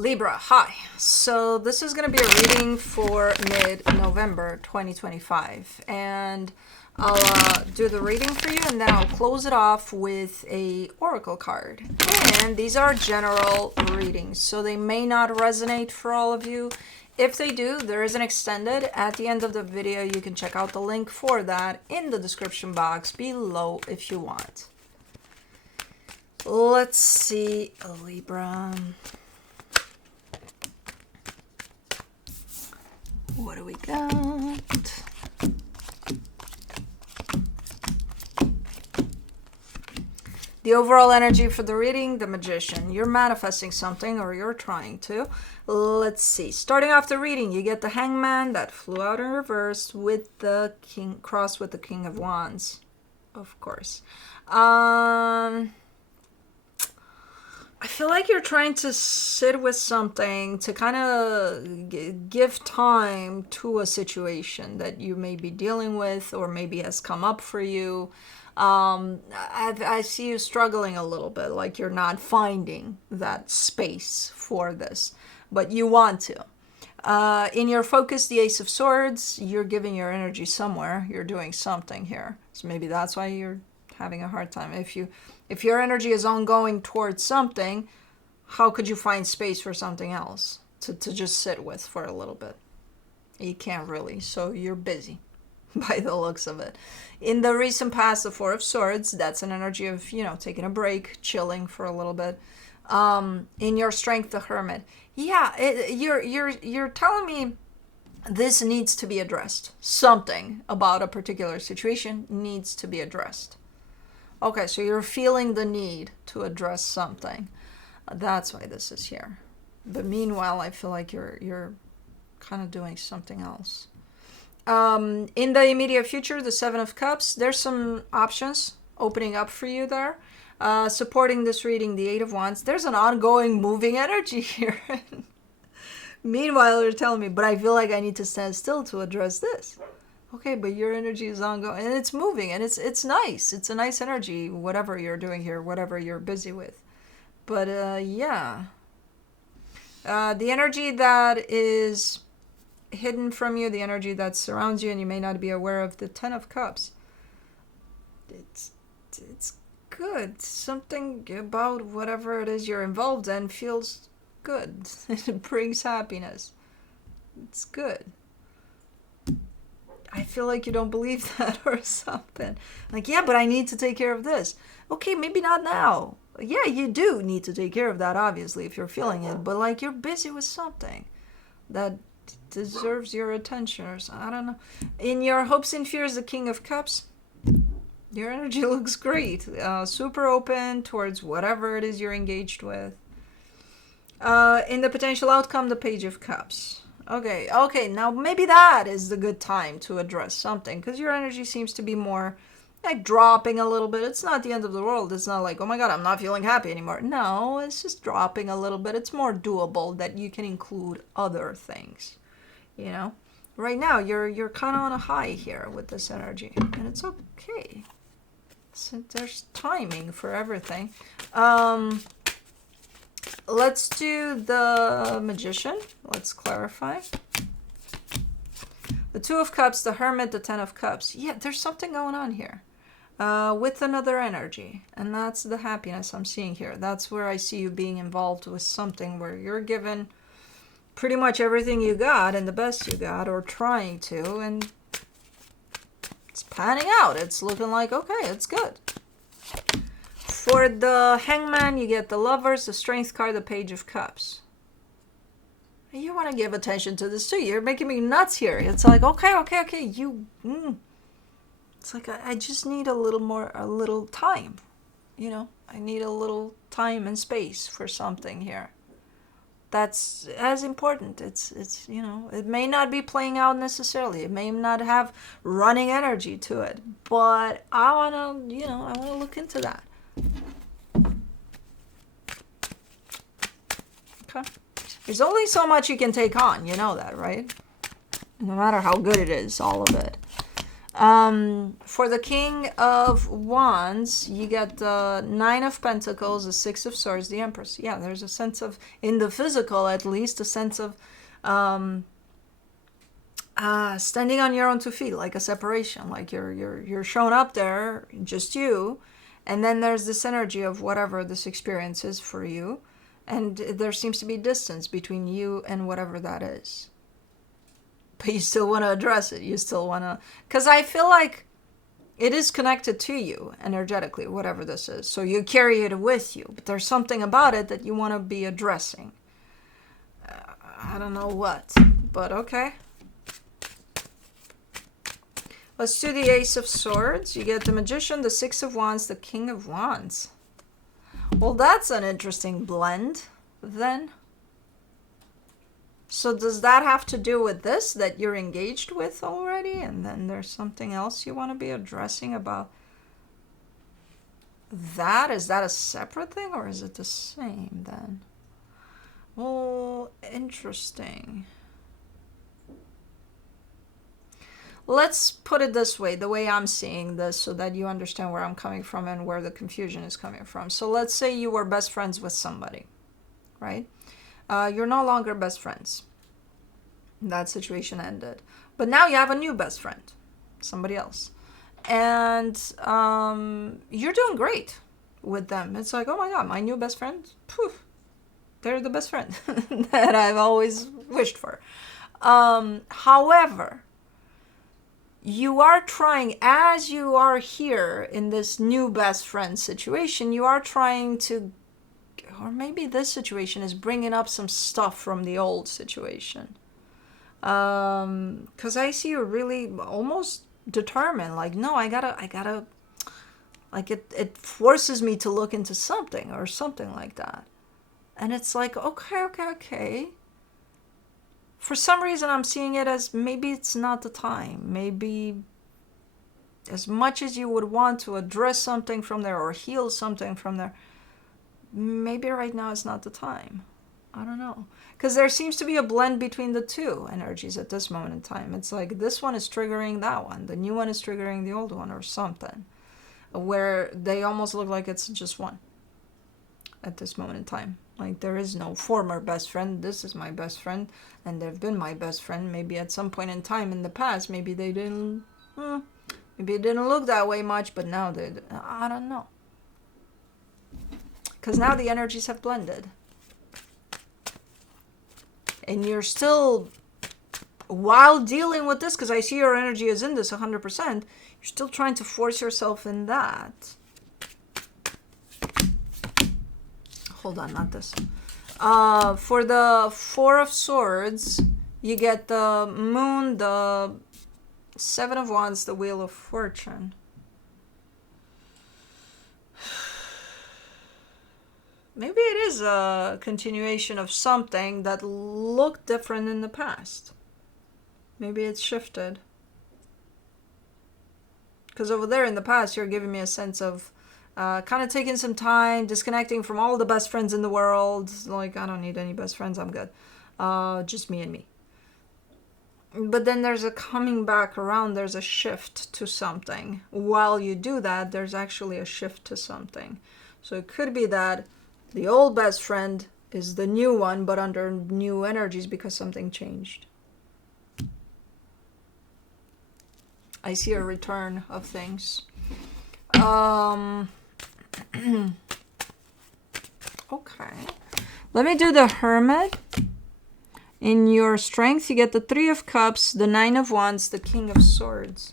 Libra, hi. So this is going to be a reading for mid-November 2025. And I'll do the reading for you, and then I'll close it off with a oracle card. And these are general readings, so they may not resonate for all of you. If they do, there is an extended at the end of the video. You can check out the link for that in the description box below if you want. Let's see, Libra. What do we got? The overall energy for the reading, the Magician. You're manifesting something, or you're trying to. Let's see. Starting off the reading, you get the Hangman that flew out in reverse with the King, crossed with the King of Wands, of course. I feel like you're trying to sit with something to kind of give time to a situation that you may be dealing with or maybe has come up for you. I see you struggling a little bit, like you're not finding that space for this, but you want to. In your focus, the Ace of Swords, you're giving your energy somewhere. You're doing something here. So maybe that's why you're having a hard time. If your energy is ongoing towards something, how could you find space for something else to just sit with for a little bit? You can't really, so you're busy by the looks of it. In the recent past, the Four of Swords, that's an energy of, taking a break, chilling for a little bit. In your strength, the Hermit. Yeah, you're telling me this needs to be addressed. Something about a particular situation needs to be addressed. Okay, so you're feeling the need to address something. That's why this is here. But meanwhile, I feel like you're kind of doing something else. In the immediate future, the Seven of Cups, there's some options opening up for you there. Supporting this reading, the Eight of Wands, there's an ongoing moving energy here. Meanwhile, you're telling me, but I feel like I need to stand still to address this. Okay, but your energy is ongoing, and it's moving, and it's nice. It's a nice energy, whatever you're doing here, whatever you're busy with. But, yeah. The energy that is hidden from you, the energy that surrounds you, and you may not be aware of, the Ten of Cups. It's good. Something about whatever it is you're involved in feels good. It brings happiness. It's good. I feel like you don't believe that or something. Like, yeah, but I need to take care of this. Okay, maybe not now. Yeah, you do need to take care of that, obviously, if you're feeling it. But, like, you're busy with something that deserves your attention or something. I don't know. In your hopes and fears, the King of Cups, your energy looks great. Super open towards whatever it is you're engaged with. In the potential outcome, the Page of Cups. Okay, now maybe that is the good time to address something, because your energy seems to be more like dropping a little bit. It's not the end of the world. It's not like, oh my god, I'm not feeling happy anymore. No, it's just dropping a little bit. It's more doable that you can include other things, Right now, you're kind of on a high here with this energy, and it's okay. So there's timing for everything. Let's do the Magician. Let's clarify. The Two of Cups, the Hermit, the Ten of Cups. Yeah, there's something going on here with another energy. And that's the happiness I'm seeing here. That's where I see you being involved with something where you're given pretty much everything you got and the best you got, or trying to. And it's panning out. It's looking like, okay, it's good. For the Hangman, you get the Lovers, the Strength card, the Page of Cups. You want to give attention to this too. You're making me nuts here. It's like, okay. It's like, I just need a little time. I need a little time and space for something here. That's as important. It's it may not be playing out necessarily. It may not have running energy to it. But I want to look into that. Okay. There's only so much you can take on, you know that, right? No matter how good it is, all of it. For the King of Wands, you get the Nine of Pentacles, the Six of Swords, the Empress. Yeah, there's a sense of, in the physical at least, a sense of standing on your own two feet, like a separation, like you're shown up there, just you, and then there's this energy of whatever this experience is for you, and there seems to be distance between you and whatever that is. But you still want to address it. You still want to, because I feel like it is connected to you energetically, whatever this is. So you carry it with you, but there's something about it that you want to be addressing. I don't know what, but okay. Let's do the Ace of Swords. You get the Magician, the Six of Wands, the King of Wands. Well, that's an interesting blend then. So does that have to do with this that you're engaged with already? And then there's something else you want to be addressing about that? Is that a separate thing or is it the same then? Well, interesting. Let's put it this way, the way I'm seeing this, so that you understand where I'm coming from and where the confusion is coming from. So let's say you were best friends with somebody, right? You're no longer best friends. That situation ended. But now you have a new best friend, somebody else. And you're doing great with them. It's like, oh my God, my new best friend, poof, they're the best friend that I've always wished for. However, you are trying, as you are here in this new best friend situation, you are trying to, or maybe this situation is bringing up some stuff from the old situation. Because I see you really almost determined, like, no, I gotta, like it forces me to look into something or something like that. And it's like, okay. For some reason, I'm seeing it as maybe it's not the time. Maybe as much as you would want to address something from there or heal something from there, maybe right now is not the time. I don't know. Because there seems to be a blend between the two energies at this moment in time. It's like this one is triggering that one. The new one is triggering the old one or something. Where they almost look like it's just one at this moment in time. Like there is no former best friend. This is my best friend. And they've been my best friend. Maybe at some point in time in the past, maybe they didn't, maybe it didn't look that way much, but now they, I don't know. Because now the energies have blended. And you're still, while dealing with this, because I see your energy is in this 100%, you're still trying to force yourself in that. Hold on, not this. For the Four of Swords, you get the Moon, the Seven of Wands, the Wheel of Fortune. Maybe it is a continuation of something that looked different in the past. Maybe it's shifted. Because over there in the past, you're giving me a sense of kind of taking some time, disconnecting from all the best friends in the world. Like, I don't need any best friends, I'm good. Just me and me. But then there's a coming back around, there's a shift to something. While you do that, there's actually a shift to something. So it could be that the old best friend is the new one, but under new energies because something changed. I see a return of things. Okay. Let me do the Hermit. In your strength, you get the Three of Cups, the Nine of Wands, the King of Swords.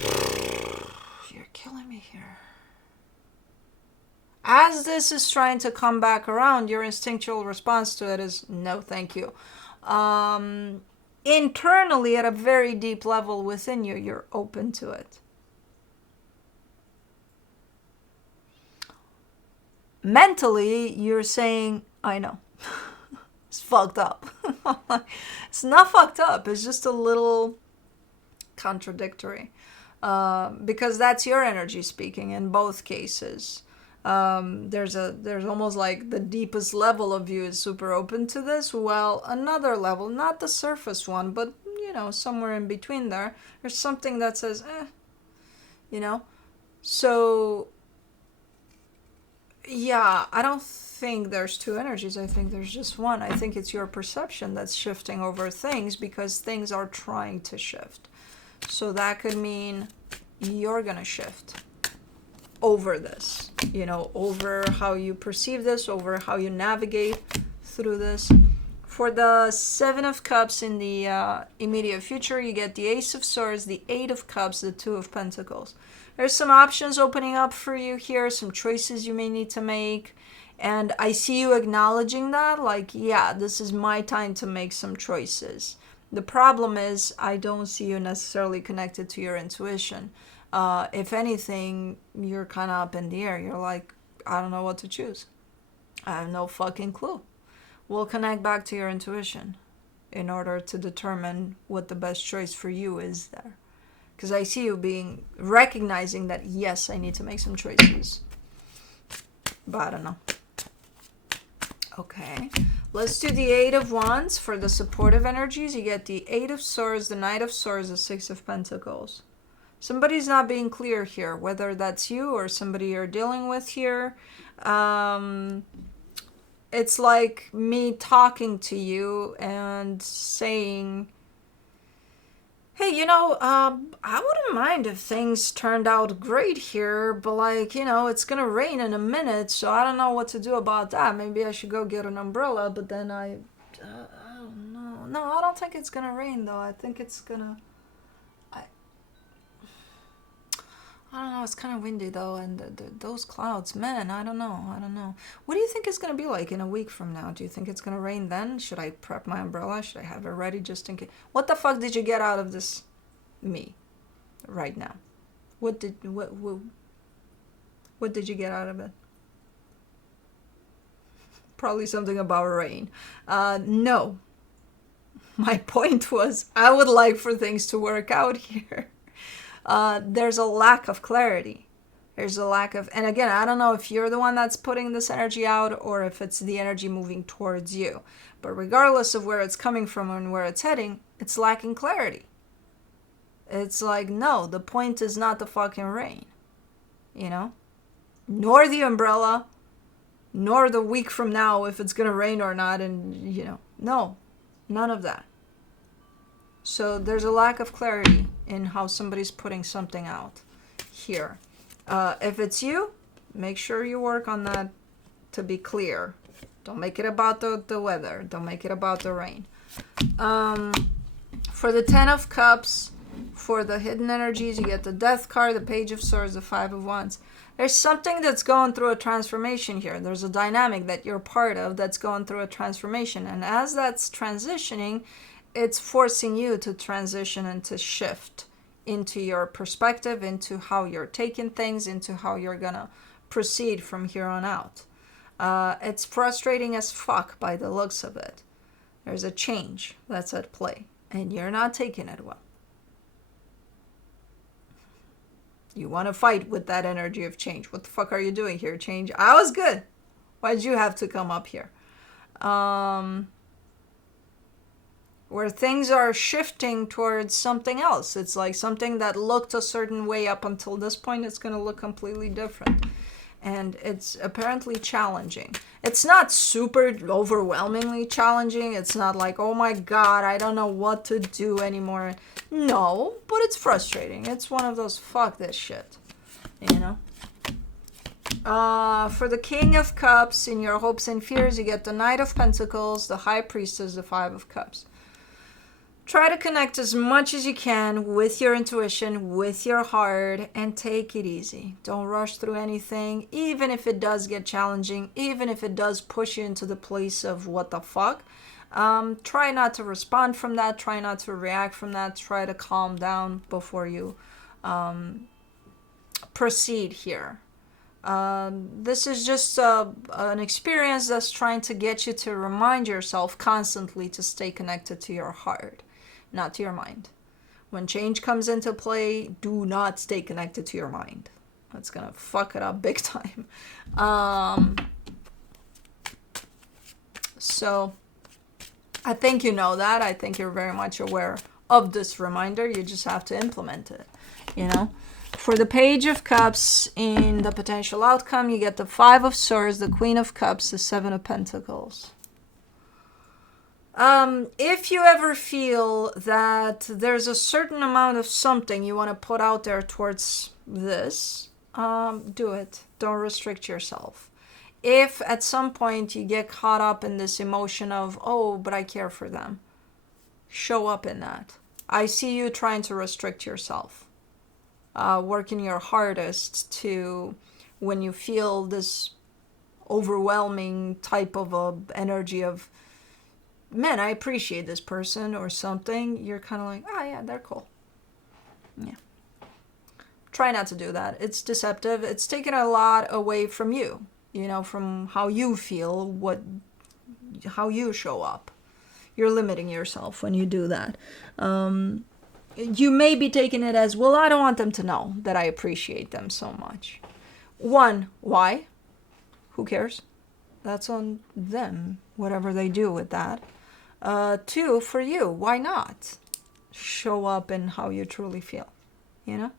You're killing me here. As this is trying to come back around, your instinctual response to it is no, thank you. Internally, at a very deep level within you, you're open to it. Mentally, you're saying, I know. It's fucked up. It's not fucked up. It's just a little contradictory. Because that's your energy speaking in both cases. There's almost like the deepest level of you is super open to this, while another level, not the surface one, but somewhere in between there. There's something that says, So, yeah, I don't think there's two energies. I think there's just one. I think it's your perception that's shifting over things because things are trying to shift. So that could mean you're going to shift over this, over how you perceive this, over how you navigate through this. For the Seven of Cups in the immediate future, you get the Ace of Swords, the Eight of Cups, the Two of Pentacles. There's some options opening up for you here, some choices you may need to make. And I see you acknowledging that, like, yeah, this is my time to make some choices. The problem is I don't see you necessarily connected to your intuition. If anything, you're kind of up in the air. You're like, I don't know what to choose. I have no fucking clue. We'll connect back to your intuition in order to determine what the best choice for you is there. Because I see you recognizing that, yes, I need to make some choices. But I don't know. Okay. Let's do the Eight of Wands for the supportive energies. You get the Eight of Swords, the Knight of Swords, the Six of Pentacles. Somebody's not being clear here, whether that's you or somebody you're dealing with here. It's like me talking to you and saying, hey, I wouldn't mind if things turned out great here, but it's going to rain in a minute, so I don't know what to do about that. Maybe I should go get an umbrella, but then I don't know. No, I don't think it's going to rain, though. I think it's going to... I don't know, it's kind of windy though, and those clouds, man, I don't know. What do you think it's going to be like in a week from now? Do you think it's going to rain then? Should I prep my umbrella? Should I have it ready just in case? What the fuck did you get out of this me right now? What did you get out of it? Probably something about rain. No. My point was, I would like for things to work out here. There's a lack of clarity. There's a lack of, and again, I don't know if you're the one that's putting this energy out or if it's the energy moving towards you. But regardless of where it's coming from and where it's heading, it's lacking clarity. It's like, no, the point is not the fucking rain, nor the umbrella, nor the week from now if it's going to rain or not. And, no, none of that. So there's a lack of clarity in how somebody's putting something out here. If it's you, make sure you work on that to be clear. Don't make it about the weather. Don't make it about the rain. For the Ten of Cups, for the hidden energies, you get the Death card, the Page of Swords, the Five of Wands. There's something that's going through a transformation here. There's a dynamic that you're part of that's going through a transformation. And as that's transitioning, it's forcing you to transition and to shift into your perspective, into how you're taking things, into how you're gonna proceed from here on out. It's frustrating as fuck by the looks of it. There's a change that's at play, and you're not taking it well. You want to fight with that energy of change. What the fuck are you doing here, change? I was good. Why'd you have to come up here? Where things are shifting towards something else. It's like something that looked a certain way up until this point, it's going to look completely different. And it's apparently challenging. It's not super overwhelmingly challenging. It's not like, oh my God, I don't know what to do anymore. No, but it's frustrating. It's one of those fuck this shit, For the King of Cups, in your hopes and fears, you get the Knight of Pentacles, the High Priestess, the Five of Cups. Try to connect as much as you can with your intuition, with your heart, and take it easy. Don't rush through anything, even if it does get challenging, even if it does push you into the place of what the fuck. Try not to respond from that. Try not to react from that. Try to calm down before you proceed here. This is just an experience that's trying to get you to remind yourself constantly to stay connected to your heart, not to your mind. When change comes into play, do not stay connected to your mind. That's going to fuck it up big time. So I think you know that. I think you're very much aware of this reminder. You just have to implement it, you know. For the Page of Cups in the potential outcome, you get the Five of Swords, the Queen of Cups, the Seven of Pentacles. If you ever feel that there's a certain amount of something you want to put out there towards this, do it. Don't restrict yourself. If at some point you get caught up in this emotion of, oh, but I care for them, show up in that. I see you trying to restrict yourself, working your hardest to, when you feel this overwhelming type of energy of, man, I appreciate this person or something, you're kind of like, oh yeah, they're cool. Yeah. Try not to do that. It's deceptive. It's taken a lot away from you, you know, from how you feel, how you show up. You're limiting yourself when you do that. You may be taking it as, well, I don't want them to know that I appreciate them so much. One, why? Who cares? That's on them, whatever they do with that. Two, for you, why not show up in how you truly feel, you know?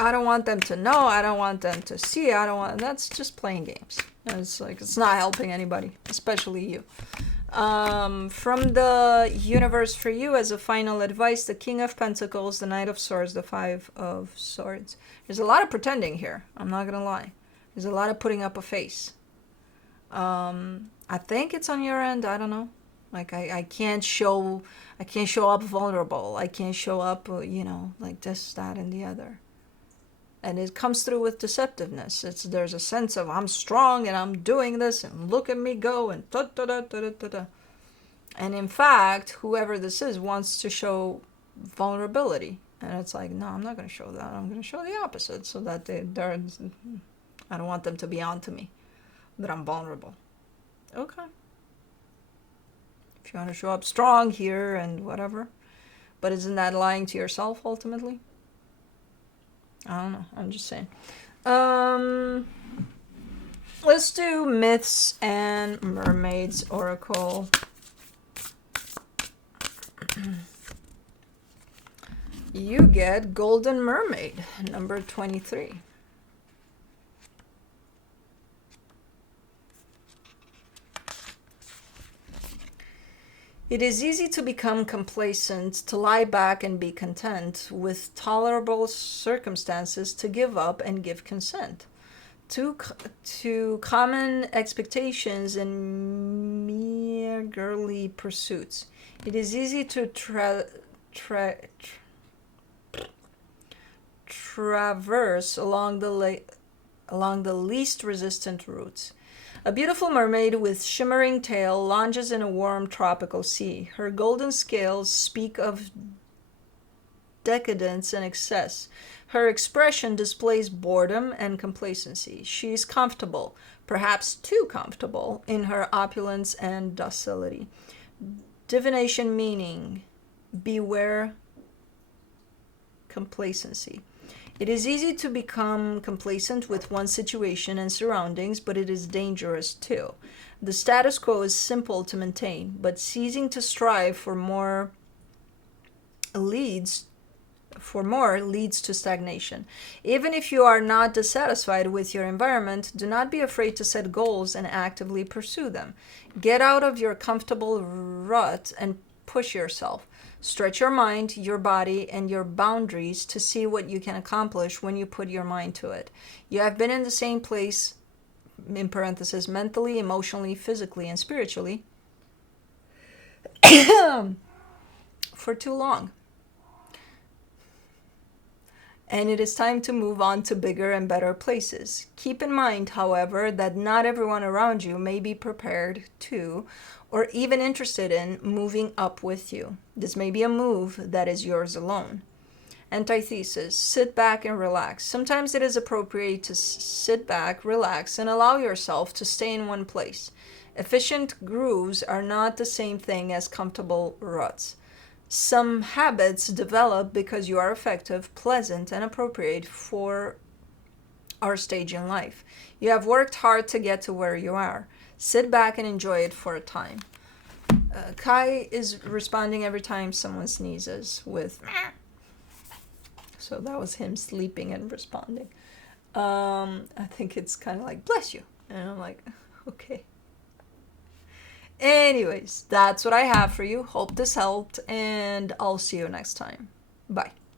I don't want them to know, I don't want them to see, that's just playing games. It's like, it's not helping anybody, especially you. From the universe for you, as a final advice, the King of Pentacles, the Knight of Swords, the Five of Swords. There's a lot of pretending here, I'm not gonna lie. There's a lot of putting up a face. I think it's on your end, I don't know. Like, I can't show up vulnerable. I can't show up, you know, like this, that, and the other. And it comes through with deceptiveness. There's a sense of, I'm strong and I'm doing this and look at me go and da da da da da da. And in fact, whoever this is wants to show vulnerability. And it's like, no, I'm not going to show that. I'm going to show the opposite, so that I don't want them to be onto me, that I'm vulnerable. Okay. If you want to show up strong here and whatever. But isn't that lying to yourself ultimately? I don't know. I'm just saying. Let's do Myths and Mermaids Oracle. You get Golden Mermaid, number 23. It is easy to become complacent, to lie back and be content with tolerable circumstances, to give up and give consent to common expectations and meagerly pursuits. It is easy to traverse along the least resistant routes. A beautiful mermaid with shimmering tail lounges in a warm tropical sea. Her golden scales speak of decadence and excess. Her expression displays boredom and complacency. She is comfortable, perhaps too comfortable, in her opulence and docility. Divination meaning, beware complacency. It is easy to become complacent with one's situation and surroundings, but it is dangerous too. The status quo is simple to maintain, but ceasing to strive for more leads to stagnation. Even if you are not dissatisfied with your environment, do not be afraid to set goals and actively pursue them. Get out of your comfortable rut and push yourself. Stretch your mind, your body, and your boundaries to see what you can accomplish when you put your mind to it. You have been in the same place, in parentheses, mentally, emotionally, physically, and spiritually, for too long. And it is time to move on to bigger and better places. Keep in mind, however, that not everyone around you may be prepared to, or even interested in, moving up with you. This may be a move that is yours alone. Antithesis, sit back and relax. Sometimes it is appropriate to sit back, relax, and allow yourself to stay in one place. Efficient grooves are not the same thing as comfortable ruts. Some habits develop because you are effective, pleasant, and appropriate for our stage in life. You have worked hard to get to where you are. Sit back and enjoy it for a time. Kai is responding every time someone sneezes with meh. So that was him sleeping and responding. I think it's kind of like, bless you. And I'm like, okay. Anyways, that's what I have for you. Hope this helped, and I'll see you next time. Bye.